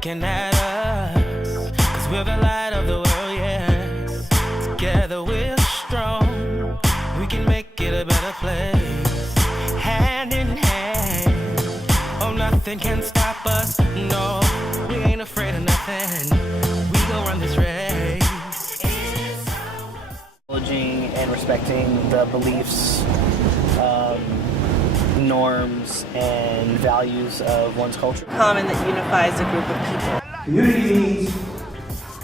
looking at us, 'cause we're the light of the world, yes. Together we're strong, we can make it a better place. Hand in hand, oh, nothing can stop us, no. We ain't afraid of nothing, we gon' run this race. Acknowledging and respecting the beliefs, norms, and values of one's culture. Common that unifies a group of people. Community means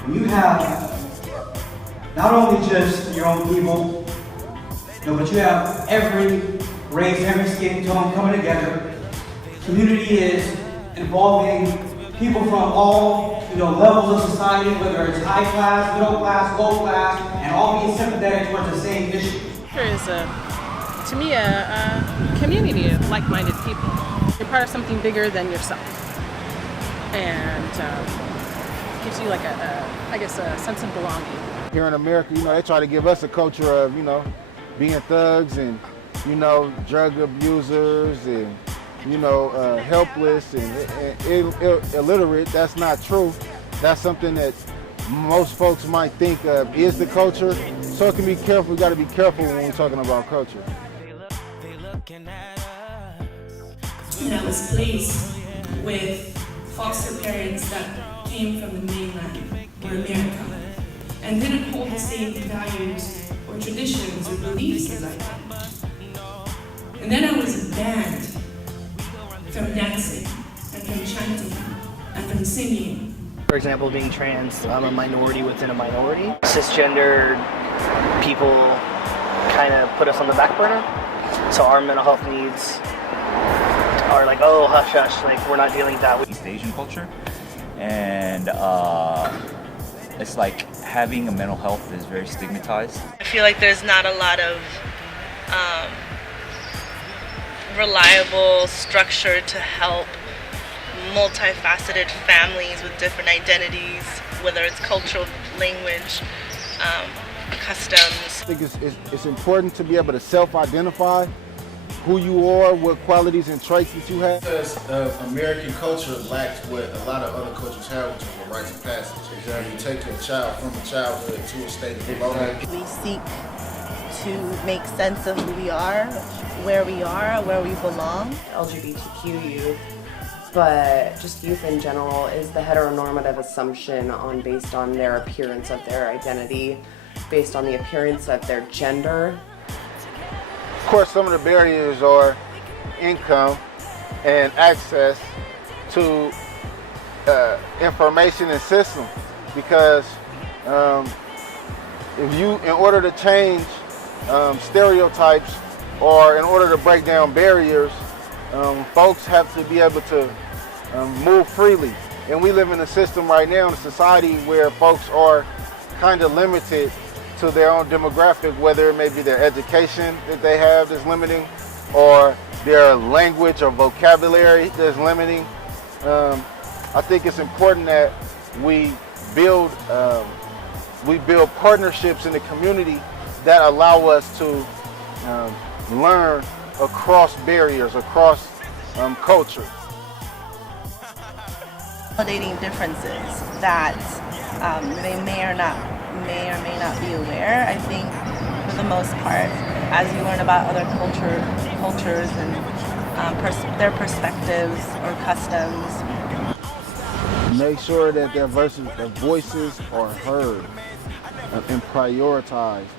when you have not only just your own people, but you have every race, every skin tone coming together. Community is involving people from all levels of society, whether it's high class, middle class, low class, and all being sympathetic towards the same issue. There is, to me, a community of like-minded people. You're part of something bigger than yourself, and gives you like a sense of belonging. Here in America, they try to give us a culture of, being thugs and, drug abusers and, helpless and illiterate. That's not true. That's something that most folks might think of is the culture. So it can be careful. We got to be careful when we're talking about culture. And I was placed with foster parents that came from the mainland or America and didn't hold the same values or traditions or beliefs as I did. And then I was banned from dancing and from chanting and from singing. For example, being trans, I'm a minority within a minority. Cisgender people kind of put us on the back burner. So our mental health needs are like, oh, hush, hush, like we're not dealing with that. East Asian culture, and it's like having a mental health is very stigmatized. I feel like there's not a lot of reliable structure to help multifaceted families with different identities, whether it's cultural, language, customs. I think it's important to be able to self-identify who you are, what qualities and traits that you have. Because American culture lacks what a lot of other cultures have, which is the rites of passage. Exactly. You take a child from a childhood to a state of belonging. We seek to make sense of who we are, where we belong. LGBTQ youth, but just youth in general, is the heteronormative assumption based on their appearance of their identity, based on the appearance of their gender. Of course, some of the barriers are income and access to information and systems, because in order to change stereotypes or in order to break down barriers, folks have to be able to move freely. And we live in a system right now, in a society where folks are kind of limited to their own demographic, whether it may be their education that they have that's limiting, or their language or vocabulary that's limiting. I think it's important that we build partnerships in the community that allow us to learn across barriers, across culture. Validating differences that they may or may not be aware. I think for the most part, as you learn about other cultures and their perspectives or customs. Make sure that their voices are heard and prioritized.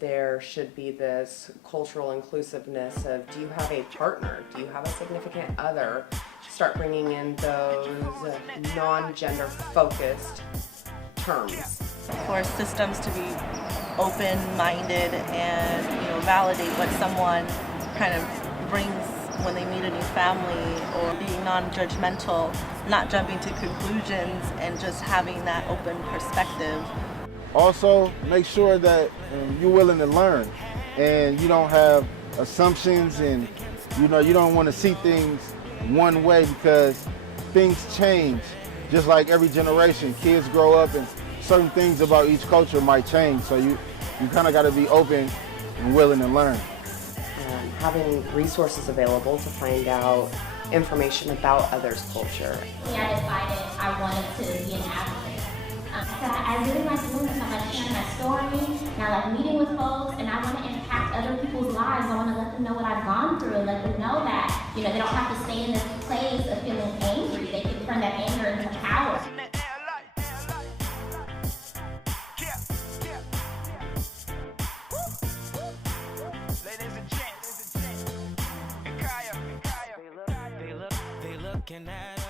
There should be this cultural inclusiveness of, do you have a partner? Do you have a significant other? Start bringing in those non-gender focused terms. For systems to be open-minded and validate what someone kind of brings when they meet a new family, or being non-judgmental, not jumping to conclusions, and just having that open perspective. Also, make sure that you're willing to learn and you don't have assumptions, and you don't want to see things one way, because things change. Just like every generation, kids grow up and certain things about each culture might change. So you kind of got to be open and willing to learn. Having resources available to find out information about others' culture. I decided I wanted to be an advocate. So I really like doing this. I like sharing my story, and I like meeting with folks, and I want to impact other people's lives. I want to let them know what I've gone through, and let them know that, you know, they don't have to stay in this place of feeling angry. They can turn that anger into power. Looking at